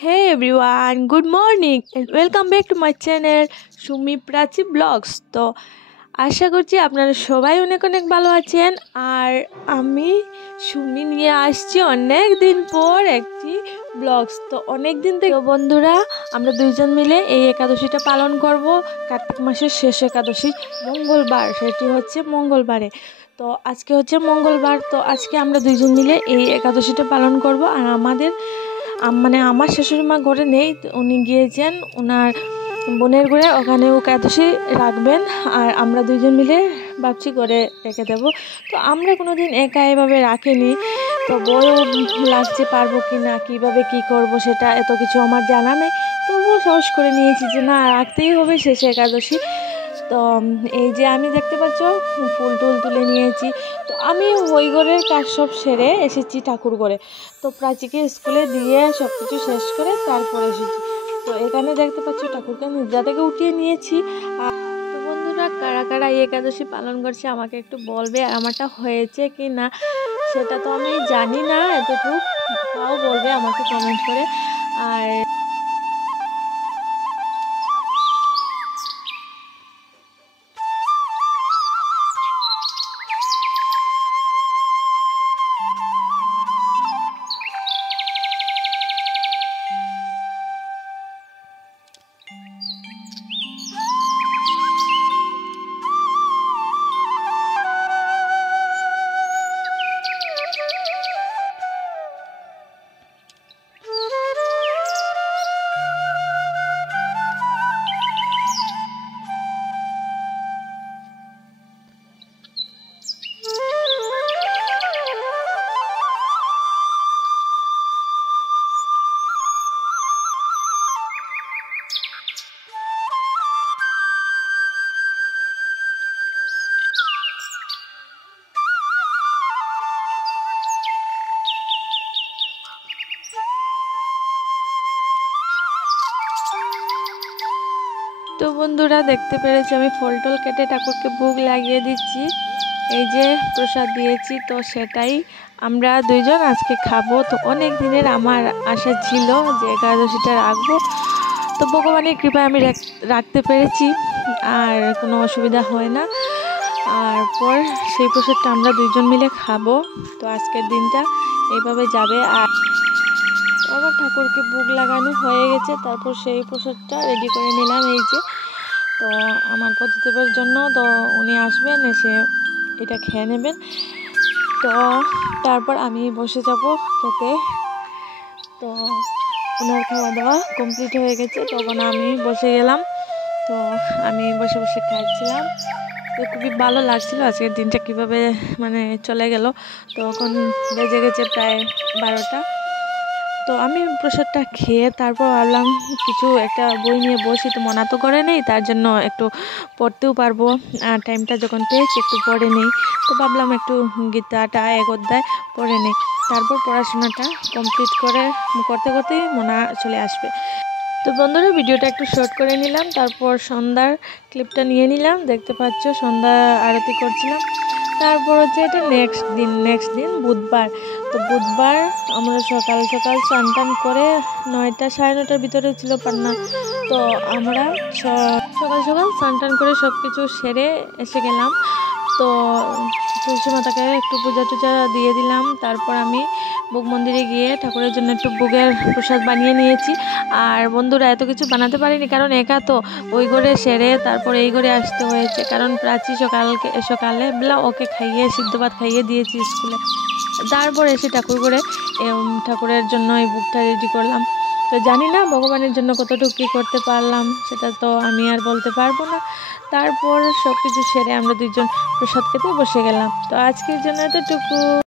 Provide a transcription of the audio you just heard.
Hey everyone, good morning and welcome back to my channel Sumi Prachi vlogs. তো আশা করছি আপনারা সবাই অনেক অনেক ভালো আছেন। আর আমি সুমি নিয়ে আসছি অনেক দিন পর একটি ব্লগস। তো অনেক দিন থেকে বন্ধুরা আমরা দুইজন মিলে এই একাদশীটা পালন করব, কার্তিক মাসের শেষ একাদশী মঙ্গলবার, সেটি হচ্ছে মঙ্গলবারে। তো আজকে হচ্ছে মঙ্গলবার, তো আজকে আমরা দুইজন মিলে এই একাদশীটা পালন করব। আর আমার শাশুড়ি মা ঘরে নেই, উনি গিয়েছেন ওনার বোনের ঘরে, ওখানেও একাদশী রাখবেন। আর আমরা দুইজন মিলে ভাবছি করে রেখে দেবো। তো আমরা কোনো দিন একা এভাবে রাখিনি, তো বড় লাগছে পারবো কি না, কীভাবে কী করব সেটা এত কিছু আমার জানা নেই। তবুও সাহস করে নিয়েছি যে না, রাখতেই হবে শেষে একাদশী। তো এই যে আমি দেখতে পাচ্ছ ফুল টুল তুলে নিয়েছি। তো আমি ওই ঘরের কাজ সব সেরে এসেছি ঠাকুর ঘরে। তো প্রাচীকে স্কুলে দিয়ে সব কিছু শেষ করে তারপরে এসেছি। তো এখানে দেখতে পাচ্ছ ঠাকুরকে নিদ্রা থেকে উঠিয়ে নিয়েছি। আর তো বন্ধুরা, কারা কারা এই একাদশী পালন করছে আমাকে একটু বলবে। আর আমারটা হয়েছে কি না সেটা তো আমি জানি না এতটুকু, তাও বলবে আমাকে কমেন্ট করে। আর তো বন্ধুরা, দেখতে পেরেছি আমি ফল টল কেটে ঠাকুরকে ভোগ লাগিয়ে দিচ্ছি। এই যে প্রসাদ দিয়েছি, তো সেটাই আমরা দুইজন আজকে খাবো। তো অনেক দিনের আমার আশা ছিল যে একাদশীটা রাখবো, তো ভগবানের কৃপায় আমি রাখতে পেরেছি, আর কোনো অসুবিধা হয় না। আর পর সেই প্রসাদটা আমরা দুইজন মিলে খাবো। তো আজকের দিনটা এইভাবে যাবে। আর আমার ঠাকুরকে ভোগ লাগানো হয়ে গেছে, তারপর সেই প্রসাদটা রেডি করে নিলাম। এই যে, তো আমার প্রতিদেবের জন্য, তো উনি আসবেন, এসে এটা খেয়ে নেবেন। তো তারপর আমি বসে যাব খেতে। তো ওনার খাওয়া দাওয়া কমপ্লিট হয়ে গেছে, তখন আমি বসে গেলাম। তো আমি বসে বসে খাচ্ছিলাম। তো খুবই ভালো লাগছিল আজকের দিনটা কীভাবে চলে গেল। তখন বেজে গেছে প্রায় 12টা। তো আমি প্রসাদটা খেয়ে তারপর ভাবলাম কিছু একটা বই নিয়ে বসি। তো মনা তো করে নেই, তার জন্য একটু পড়তেও পারবো। আর টাইমটা যখন পেয়েছি একটু পড়ে নেই, তো ভাবলাম একটু গীতাটা এক অধ্যায় পড়ে নেই। তারপর পড়াশোনাটা কমপ্লিট করতে করতেই মনা চলে আসবে। তো বন্ধুরা, ভিডিওটা একটু শর্ট করে নিলাম। তারপর সন্ধ্যার ক্লিপটা নিয়ে নিলাম। দেখতে পাচ্ছ সন্ধ্যা আরতি করছিলাম। তারপর হচ্ছে এটা নেক্সট দিন বুধবার। তো বুধবার আমরা সকাল সকাল স্নান টান করে 9টা সাড়ে 9টার ভিতরে ছিল পান্না। তো আমরা সকাল সকাল স্নান টান করে সব কিছু সেরে এসে গেলাম। তো তুলসী মাতাকে একটু পূজা টুজা দিয়ে দিলাম। তারপর আমি ভোগ মন্দিরে গিয়ে ঠাকুরের জন্য একটু ভোগের প্রসাদ বানিয়ে নিয়েছি। আর বন্ধুরা, এত কিছু বানাতে পারিনি, কারণ একা তো ওই ঘরে সেরে তারপর এই ঘরে আসতে হয়েছে। কারণ প্রাচী সকালে বেলা ওকে সিদ্ধ ভাত খাইয়ে দিয়েছি স্কুলে। তারপর এসে ঠাকুরের জন্য এই ভোগটা রেডি করলাম। তো জানি না ভগবানের জন্য কতটুকু কী করতে পারলাম, সেটা তো আমি আর বলতে পারবো না। তারপর সব কিছু সেরে আমরা দুইজন প্রসাদ খেতে বসে গেলাম। তো আজকের জন্য এতটুকু।